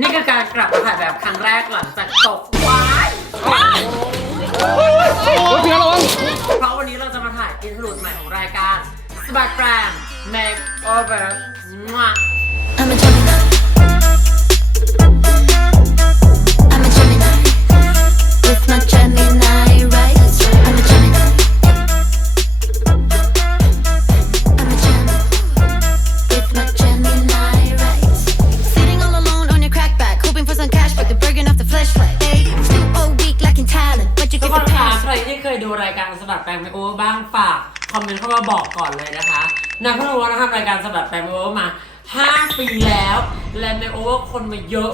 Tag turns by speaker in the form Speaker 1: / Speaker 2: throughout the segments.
Speaker 1: นี่คื ค
Speaker 2: อ
Speaker 1: มเมนต์เข้าบอกก่อนเลยนะคะนะเพิ่งรู้ว่านะทำรายการสบัดแปลง Make Over มา 5 ปีแล้ว และ Make Over คนมาเยอะ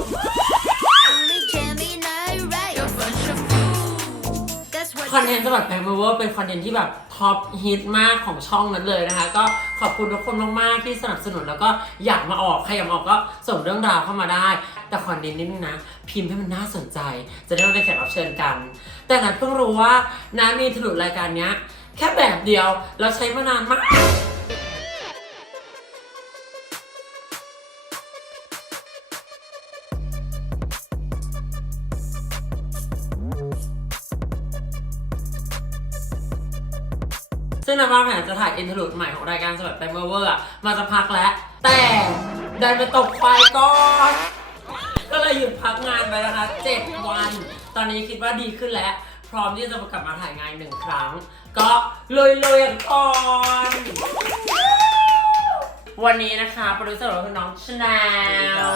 Speaker 1: คอนเทนต์สำหรับแบงค์เวอร์เป็นคอนเทนต์ที่แบบท็อปฮิตมากของช่องนั้นเลยนะคะ ก็ขอบคุณทุกคนมากๆที่สนับสนุนแล้วก็อยากมาออก ใครอยากมาออกก็ส่งเรื่องราวเข้ามาได้ แต่คอนเทนต์นิดนึงนะ พิมพ์ให้มันน่าสนใจ จะได้ไม่ได้แขกรับเชิญกัน แต่นัดเพิ่งรู้ว่าน้ามีถลุรายการเนี้ย แค่แบบเดียวแล้วใช้มานานมาก ซึ่งนำวางแผนจะถ่ายอินทรูดใหม่ของรายการสำหรับแบงค์เวอร์อะมาจะพักแล้ว แต่ดันไปตกควายก่อนก็เลยหยุดพักงานไปนะคะ 7 วัน ตอนนี้คิดว่าดีขึ้นแล้ว พร้อมที่จะกลับมาถ่ายงานหนึ่งครั้ง ก็เลยเลยๆกันก่อนวันนี้นะคะโปรดิวเซอร์ของเราคือน้องชาแนล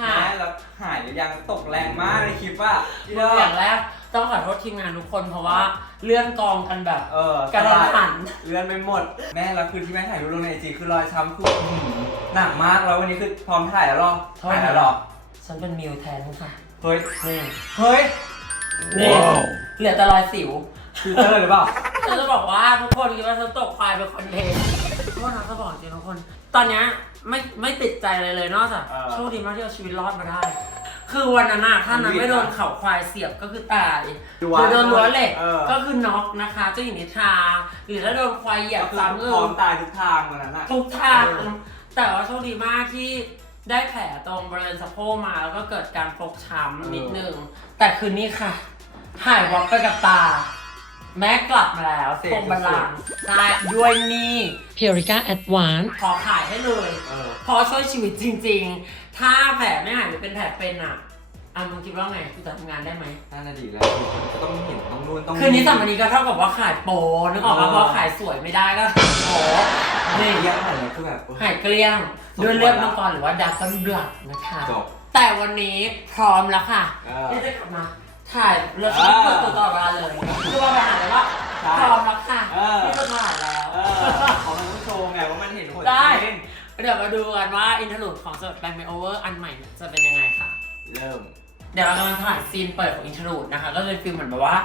Speaker 3: หายแล้วหายหรือยังตกแรงมากในคลิปอะพี่เด้อ
Speaker 1: อย่างแรกต้องขอโทษทีมงานทุกคนเพราะว่าเลื่อนกองกันแบบ
Speaker 3: เออก
Speaker 1: ระทันหัน
Speaker 3: เลื่อนไปหมด แม่แล้วคือที่แม่ถ่ายรูปลงในไอจีคือรอยช้ำคืออื้อหือหนักมากแล้ววันนี้คือพร้อมถ่ายแล้วหรอถ่ายแล้วหรอ
Speaker 1: ฉันเป็นมิวแทนค่ะ
Speaker 3: เฮ้ย
Speaker 1: นี่
Speaker 3: เฮ้ย
Speaker 1: นี่เหลือแต่รอยสิว
Speaker 3: ฟิลเตอร์หรือเปล่า
Speaker 1: ฉันจะบอกว่าทุกคนคิดว่าฉันตกควายเป็นคอนเทนต์เพราะว่านะจะบอกจริงทุกคน ตอนเนี้ยไม่ไม่ติดใจอะไรเลยนอกจาก
Speaker 3: เออ
Speaker 1: โชคดีมากที่เอาชีวิตรอดมาได้ คือวันนั้นน่ะถ้านั้นไม่โดนเข่าควายเสียบก็คือตาย
Speaker 3: รั้ว
Speaker 1: หรือโดนรั้วเหล็ก
Speaker 3: เออ
Speaker 1: ก็คือน็อกนะคะเจ้าหญิงนิทราหรือถ้าโดนควายเหยียบ
Speaker 3: ก็คือ
Speaker 1: ซ้ำ
Speaker 3: พ
Speaker 1: ก็
Speaker 3: ร้อมตายทุกทางวันนั้นอะ
Speaker 1: ทุกทาง
Speaker 3: เออ
Speaker 1: แต่ว่าโชคดีมากที่ได้แผลตรงบริเวณสะโพกมาแล้วก็เกิดการฟกช้ำนิดนึงแต่คืนนี้ค่ะ ถ่ายวอล์กไปกับตา แม่กลับมาแล้วทรงบาลานซ์ใช่ด้วยนี่เพียริก้าแอดวานขอขายให้เลย
Speaker 3: เออ
Speaker 1: พอช่วยชีวิตจริง ๆ ถ้าแผลไม่หายหรือเป็นแผลเป็นอะอะมึงคิดว่าไงกูจะทำงานได้ไหม
Speaker 3: น่าจะดีแล้วก็ต้องเห็นต้องนู่นต้อง
Speaker 1: คืนนี้สามวันนี้ก็เท่ากับว่าขายโปรนึกออกปะ
Speaker 3: เออ
Speaker 1: เพราะขายสวยไม่ได้ก็โอ้นี่
Speaker 3: เยอะขนาดนี้คือแบบโอ้ย
Speaker 1: หายเกลี้ยงด้วยเลือดมังกรหรือว่าดักกันบลัดนะคะ
Speaker 3: จบ
Speaker 1: แต่วันนี้พร้อมแล้วค่ะ
Speaker 3: เออ
Speaker 1: ที่จะกลับมา ถ่ายเราจะไม่เปิดตัวตลอดเวลาเลยคือว่าไปหาเลยว่า
Speaker 3: ใช่
Speaker 1: พร้อมแล้วค่ะ
Speaker 3: เออ
Speaker 1: ที่จะถ่ายแล้ว
Speaker 3: เออเขามันต้องโชว์ไงว่ามันเห็นผล
Speaker 1: ได้
Speaker 3: จริง
Speaker 1: เดี๋ยวมาดูกันว่าอินเทอร์ลูดของสดแบงค์เมโอเวอร์อันใหม่เนี่ยจะเป็นยังไงค่ะ
Speaker 3: เริ่ม
Speaker 1: เดี๋ยวเรากำลังถ่ายซีนเปิดของอินเทอร์ลูดนะคะ ก็จะเป็นฟิลเหมือนแบบว่า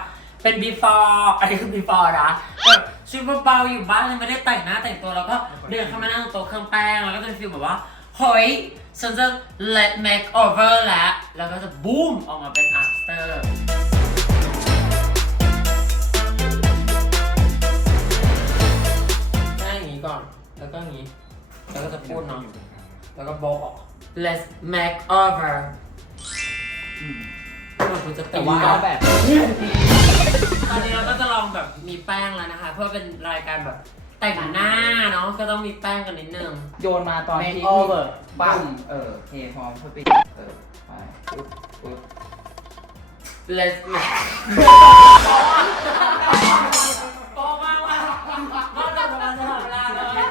Speaker 1: เป็น before อันนี้คือ before นะแบบชุดเบาๆอยู่บ้านเลยไม่ได้แต่งหน้าแต่งตัวแล้วก็เดินเข้ามานั่งโต๊ะเครื่องแป้งแล้วก็จะเป็นฟิลแบบว่า เฮ้ยฉันจะ let make over แล้ว แล้วก็จะบูมออกมาเป็น after หน้าอย่างนี้ก่อน แล้วก็อย่างนี้ แล้วก็จะพูดเนาะ แล้วก็โบกออก let's make over มันคุณจะตี
Speaker 3: แต่ว่า
Speaker 1: แบบ ตอนนี้เราก็จะลองแบบมีแป้งแล้วนะคะ เพื่อเป็นรายการแบบ แต่งหน้าเนาะก็ต้องมีแป้งกันนิดนึง
Speaker 2: โยนมาตอน
Speaker 4: Make
Speaker 2: ที่
Speaker 4: over
Speaker 2: ปั๊ม
Speaker 4: เออเทพร้อมเพื่อปิดเออไปปึ๊บปึ๊บ
Speaker 1: let's make โป๊ะมากว่ะนอกจากประมาณสถานเวลาเลย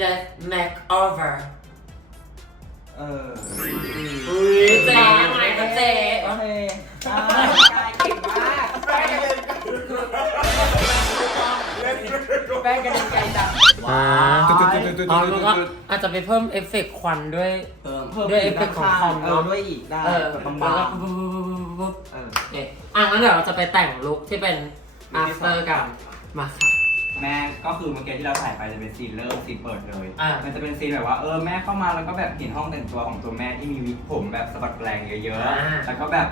Speaker 1: let's make over
Speaker 3: เออ
Speaker 1: อุ้ยเจ๊ยังไงก็เจ๊
Speaker 4: โแป้งกระเด็นไกลจัง
Speaker 1: ว้าวอ๋อแล้วก็อาจจะไปเพิ่มเอฟเฟกต์ควันด้วย
Speaker 3: เพิ่ม
Speaker 4: เพิ่ม
Speaker 1: ด้วยเอฟเฟกต์ของคอม
Speaker 4: เอ
Speaker 1: เนาะ
Speaker 4: อด้วยอีกได้
Speaker 1: เออ
Speaker 4: แบบ
Speaker 1: แล้ว
Speaker 4: บา
Speaker 1: ก็
Speaker 4: ง
Speaker 1: ปุ๊บปุ๊บปุ๊บปุ๊บ
Speaker 3: เออ
Speaker 1: โอเคอะงั้นเดี๋ยวเราจะไปแต่งลุคที่เป็น after กัน มาค่ะ
Speaker 3: แม่ก็คือเมื่อกี้ที่เราถ่ายไปจะเป็นซีนเริ่มซีนเปิดเลย
Speaker 1: อ่า
Speaker 3: มันจะเป็นซีนแบบว่าเออแม่เข้ามาแล้วก็แบบเห็นห้องแต่งตัวของตัวแม่ที่มีวิกผมแบบสะบัดแปลงเยอะๆ แล้วก็แบบ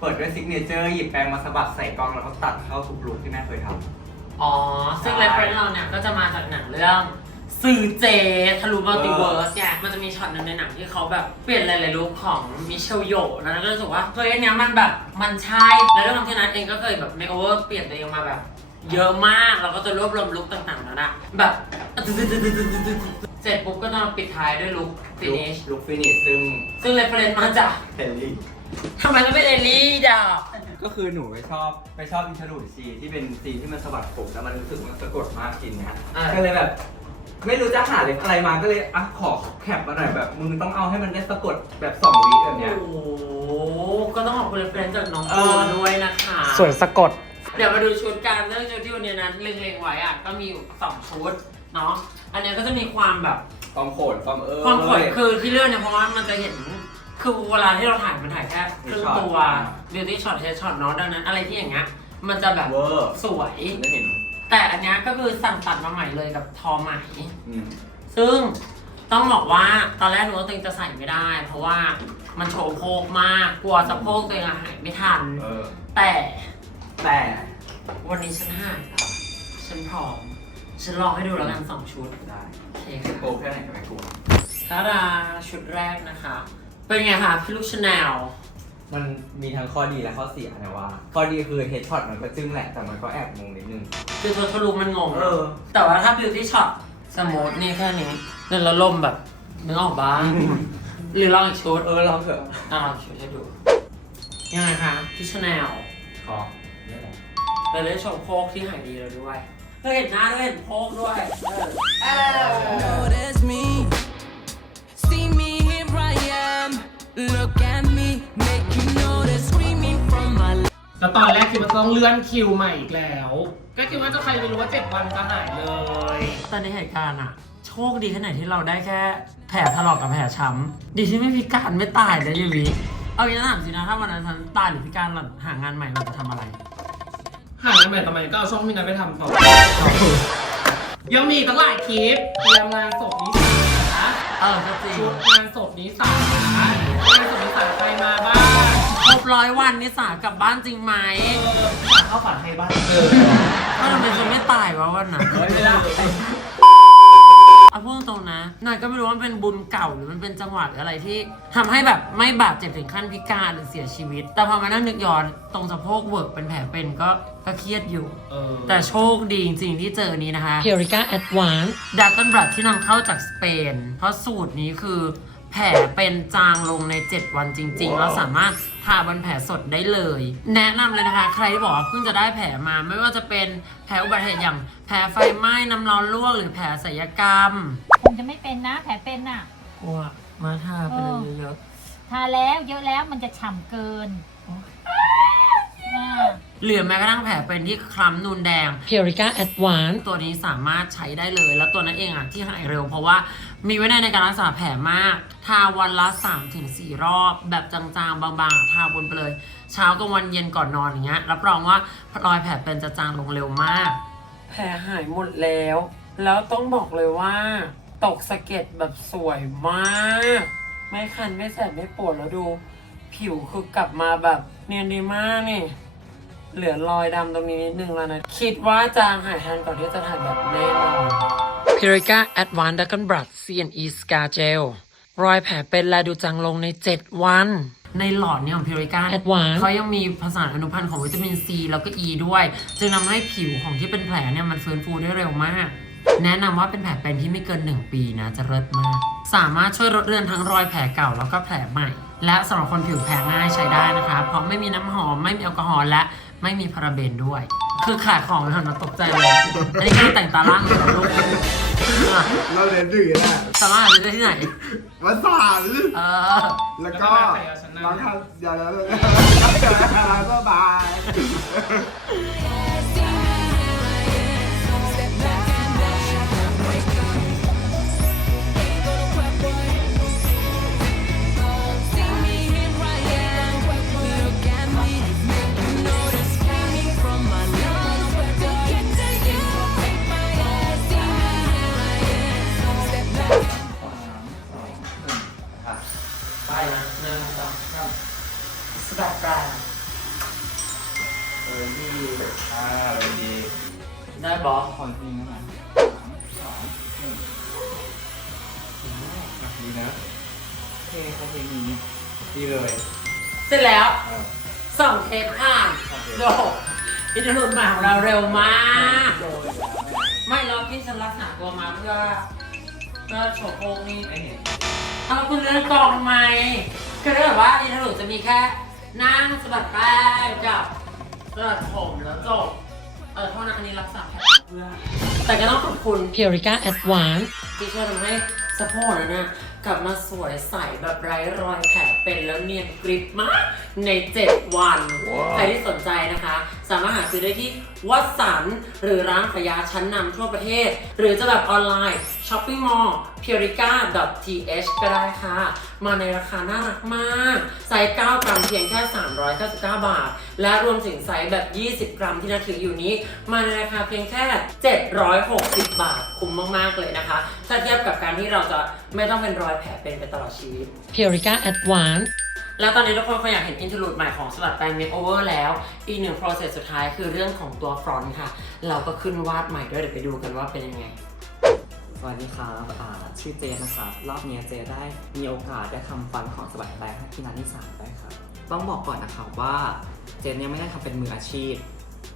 Speaker 3: เปิดด้วยซิกเนเจอร์หยิบแปรงมาสะบัดใส่กล้องแล้วก็ตัดเข้าทุกลุคที่แม่เคยทำ
Speaker 1: อ๋อ ซึ่ง
Speaker 3: ใช่
Speaker 1: reference เราเนี่ยก็จะมาจากหนังเรื่องสื่อเจทะลุมัลติเวิร์สเนี่ยมันจะมีช็อตหนึงในหนังที่เขาแบบเปลี่ยนหลายๆลุคของมิเชลโยแล้วก็รู้สึกว่าเฮ้ยอันเนี้ยมันแบบมันใช่ แล้วด้วยความที่นัทเองก็เคยแบบเมคโอเวอร์เปลี่ยนตัวเองมาแบบ เยอะมากแล้วก็จะรวบรวมลุคต่างๆนั้นอะแบบเสร็จปุ๊บก็จะมาปิดท้ายด้วยลุคฟินิช
Speaker 3: ลุคฟินิชซึ่ง
Speaker 1: ซึ่งเรฟเฟรนซ์มาจาก
Speaker 3: เฮนรี่
Speaker 1: ทำไมต้องเป็นเอลลี่ดอก
Speaker 3: ก็คือหนูไม่ชอบไม่ชอบอินทรูดซีนที่เป็นซีนที่มันสะบัดผมแล้วมันรู้สึกมันสะกดมากซีนเนี้ยก็เลยแบบ ไม่รู้จะหาเล็บอะไรมาก็เลยอะขอแคปมาหน่อยแบบมึงต้องเอาให้มันได้สะกดแบบสองวิแบบเนี้ย
Speaker 1: โอ้โหก็ต้องขอบคุณเรฟเฟรนซ์จากน้อง
Speaker 3: เอ
Speaker 1: โบ
Speaker 3: อ
Speaker 1: ด้วยนะคะ
Speaker 2: สวยสะกด
Speaker 1: เดี๋ยวมาดูชุดกันเรื่องชุดที่วันนี้นั้นเล็งๆไว้อะก็มีอยู่สองชุดเนาะอันเนี้ยก็จะมีความแบบ
Speaker 3: ความโขนความเออ
Speaker 1: ความขนคือที่เลือกเนี่ยเพราะว่ามันจะเห็น คือเวลาที่เราถ่ายมันถ่ายแค่ครึ่งตัว beauty shot head shot เนาะดังนั้นอะไรที่อย่างเงี้ยมันจะแบบ
Speaker 3: เวอร์
Speaker 1: สวย
Speaker 3: ไม่เห็น
Speaker 1: แต่อันเนี้ยก็คือสั่งตัดมาใหม่เลยกับทอไหม
Speaker 3: อืม
Speaker 1: ซึ่งต้องบอกว่าตอนแรกหนูว่าตัวเองจะใส่ไม่ได้ เพราะว่ามันโชว์โพกมากกลัวสะโพกตัวเองอะหายไม่ทัน
Speaker 3: เออ
Speaker 1: แต่
Speaker 3: แต่
Speaker 1: วันนี้ฉันหายแล้วฉันพร้อม ฉันลองให้ดูแล้วกันสองชุด
Speaker 3: ได้
Speaker 1: โอเค
Speaker 3: จะ
Speaker 1: ค่ะ
Speaker 3: โกแค่ไหนก็ไม่กลัว
Speaker 1: ทาราชุดแรกนะคะ เป็นไงคะพี่ลูกชาแนล
Speaker 3: มันมีทั้งข้อดีและข้อเสียนะว่า ข้อดีคือเฮดช็อตมันก็จึ้งแหละแต่มันก็แอบงงนิดนึง
Speaker 1: คือททะลุมันงง
Speaker 3: เออ
Speaker 1: แต่ว่าถ้า beauty shot สมูทนี่แค่นี้เดินแล้วลมแบบนึกออกบ้าง หรือลองอีกชุด
Speaker 3: เออลองเถอะ
Speaker 1: อะลองชุดให้ดู ยังไงคะพี่ชาแนล
Speaker 3: ขอเนี่ยแหละ
Speaker 1: เราได้โชว์โพกที่หายดีแล้วด้วยเธอเห็นหน้าด้วยเห็นโพกด้วย เออ
Speaker 5: Oh, that's me.
Speaker 2: แล้วตอนแรกคิดว่าต้องเลื่อนคิวใหม่อีกแล้ว ก็คิดว่าจะใครจะรู้ว่า7วันจะหายเลย
Speaker 1: ตอนในเหตุการณ์อะโชคดีแค่ไหนที่เราได้แค่แผลถลอกกับแผลช้ำดีที่ไม่พิการไม่ตายเลยยูวิเอางี้นะถามจริงนะถ้าวันนั้นฉันตายหรือพิการหล่อนหางานใหม่เราจะทำอะไร
Speaker 2: หายไปไหนทำไมก็เอาช่องพี่นัทไปทำต่อยังมีอีกตั้งหลายคลิปเตรียมงานศพนิสา
Speaker 1: เออก็จริง
Speaker 2: ชุดงานศพนิสางานศพนิสาใครมาบ้าง
Speaker 1: ครบร้อยวันนิสากลับบ้านจริงไหม
Speaker 4: เข้าฝันใครบ้าง
Speaker 2: เออ
Speaker 1: ก็ทำไมฉันไม่ตายวะวันนั้น
Speaker 3: เฮ้ยไม่ได้
Speaker 1: เอาพูดตรงๆนะนายก็ไม่รู้ว่ามันเป็นบุญเก่าหรือมันเป็นจังหวะหรืออะไรที่ทำให้แบบไม่บาดเจ็บถึงขั้นพิการหรือเสียชีวิต แต่พอมานั่งนึกย้อนตรงสะโพกเวิร์กเป็นแผลเป็นก็ก็เครียดอยู่
Speaker 2: เออ
Speaker 1: แต่โชคดีจริงๆที่เจอนี้นะคะ p u r i c a Advance d a r k e n b l o o d ที่นำเข้าจากสเปน เพราะสูตรนี้คือ แผลเป็นจางลงใน 7 วันจริงๆแล้วสามารถทาบนแผลสดได้เลย แนะนำเลยนะคะ ใครที่บอกว่าเพิ่งจะได้แผลมา ไม่ว่าจะเป็นแผลอุบัติเหตุอย่างแผลไฟไหม้น้ำร้อนลวกหรือแผลศัลยกรรม
Speaker 6: คงจะไม่เป็นนะแผลเป็นน่ะ
Speaker 1: กลัวมาทาไปเลยเยอะ
Speaker 6: ทาแล้วเยอะแล้วมันจะฉ่ำเกินอ่า
Speaker 1: เหลือแม้กระทั่งแผลเป็นที่คล้ำนูนแดง p u r i c a Advance ตัวนี้สามารถใช้ได้เลย แล้วตัวนั้นเองอะที่หายเร็วเพราะว่า มีไว้ในในการรักษาแผลมาก ทาวันละ 3-4 รอบ แบบจางๆ บางๆ ทาบนไปเลย เช้ากลางวันเย็นก่อนนอนอย่างเงี้ย รับรองว่ารอยแผลเป็นจะจางลงเร็วมาก แผลหายหมดแล้ว แล้วต้องบอกเลยว่า ตกสะเก็ดแบบสวยมาก ไม่คันไม่แสบไม่ปวดแล้วดู ผิวคือกลับมาแบบเนียนดีมากนี่ เหลือรอยดำตรงนี้นิดนึงแล้วนะ คิดว่าจะหายทันก่อนที่จะถ่ายแบบแน่นอน p u r i c a Advanced Dark and Blood CNE Scar Gel รอยแผลเป็นและดูจางลงใน 7 วัน ในหลอดเนี่ยของ p u r i c a Advanced เขายังมีผสานอนุพันธ์ของวิตามิน C แล้วก็ E ด้วย จึงทำให้ผิวของที่เป็นแผลเนี่ยมันฟื้นฟูได้เร็วมาก แนะนำว่าเป็นแผลเป็นที่ไม่เกิน 1 ปีนะ จะเลิศมาก สามารถช่วยลดเลือนทั้งรอยแผลเก่าแล้วก็แผลใหม่ และสำหรับคนผิวแพ้ง่ายใช้ได้นะคะ เพราะไม่มีน้ำหอมไม่มีแอลกอฮอล์และไม่มีพาราเบนด้วย คือขายของหันมาตกใจเลยอันนี้คือแต่งตาล่างอยู่กับลูก อะ
Speaker 7: เราเรียนดื่นอะ
Speaker 1: สามารถหาซื้อได้ที่ไหน
Speaker 7: วันสาน
Speaker 1: เออ
Speaker 7: แล้วก็
Speaker 2: แล้วก็ใส่เอาชนะ
Speaker 7: ร้องทำอย่าแล้วแล้วก็บาย
Speaker 1: นะหนึ่งสองสามสแตปแปร
Speaker 3: เออดีอ่าเออดี
Speaker 1: ได้บอส
Speaker 4: ของจริงนะสามสองหนึ่ง
Speaker 3: ดีนะ
Speaker 4: เพลงเขาเพลงนี้
Speaker 3: ดีเลย
Speaker 1: เสร็จแล้ว
Speaker 3: เออ
Speaker 1: สองเทปผ่านโดอินเทอร์เน็ตใหม่ของเราเร็วมาก
Speaker 4: โดยแล้ว
Speaker 1: ไม่แล้วที่ฉันรักษาตัวมาเพื่อเพื่อโชว์โคงนี่
Speaker 3: ไม่เห็น
Speaker 1: เอาคุณเล่นกองทำไมคือถ้าแบบว่าอินเทร์เน็ตจะมีแค่นั่งสะบัดแป้งกับสะบัดผมแล้วจบ เออเท่านั้นอันนี้รักษาแค่เพื่อแต่ก็ต้องขอบคุณ Purica Advance ที่ช่วยทำให้สะโพกนั้นเนี่ย กลับมาสวยใสแบบไร้รอยแผลเป็นแล้วเนียนกริบมากใน 7 วัน ใครที่สนใจนะคะ สามารถหาซื้อได้ที่วัดสัน หรือร้านขายยาชั้นนำทั่วประเทศ หรือจะแบบออนไลน์ Shopping Mall purica.th ก็ได้ค่ะ มาในราคาน่ารักมาก ไซส์ 9 กรัมเพียงแค่ 399 บาท และรวมถึงไซส์แบบ 20 กรัมที่นาถืออยู่นี้ มาในราคาเพียงแค่ 760 บาท คุ้มมาก ๆ เลยนะคะ ถ้าเทียบกับการที่เราจะไม่ต้องเป็นรอยแผลเป็นไปตลอดชีวิต Purica Advance แล้วตอนนี้ทุกคนคงอยากเห็นอินท l ลูดใหม่ของสลัดแปลง Makeover แล้ว อีกหนึ่ง process สุดท้ายคือเรื่องของตัวฟรอนต์ค่ะ เราก็ขึ้นวาดใหม่ด้วยเดี๋ยวไปดูกันว่าเป็นยังไง
Speaker 4: ส วัสดีครับอ่าชื่อเจนนะครับ รอบนี้เจได้มีโอกาสได้ทำฟันของสบัดแปลงให้ที่นันนิสานได้ครับ ต้องบอกก่อนนะครับว่าเจนเนี่ยไม่ได้ทำเป็นมืออาชีพ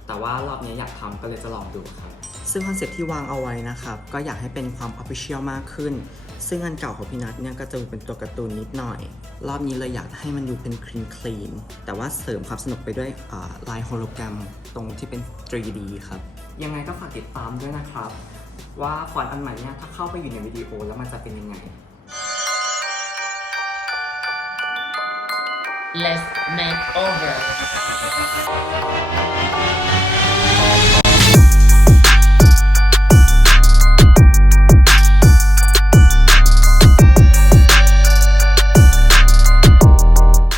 Speaker 4: แต่ว่ารอบนี้อยากทำก็เลยจะลองดูครับ
Speaker 8: ซึ่งคอนเซ็ปต์ที่วางเอาไว้นะครับ ก็อยากให้เป็นความออฟฟิเชียลมากขึ้น ซึ่งอันเก่าของพี่นัทเนี่ยก็จะดูเป็นตัวการ์ตูนนิดหน่อย รอบนี้เลยอยากให้มันดูเป็นคลีนคลีนแต่ว่าเสริมความสนุกไปด้วยอ่าลายโฮโลแกรมตรงที่เป็น 3D ครับ
Speaker 4: ยังไงก็ฝากติดตามด้วยนะครับ ว่าฟอนต์อันใหม่เนี่ยถ้าเข้าไปอยู่ในวิดีโอแล้วมันจะเป็นยังไง
Speaker 1: Let's make over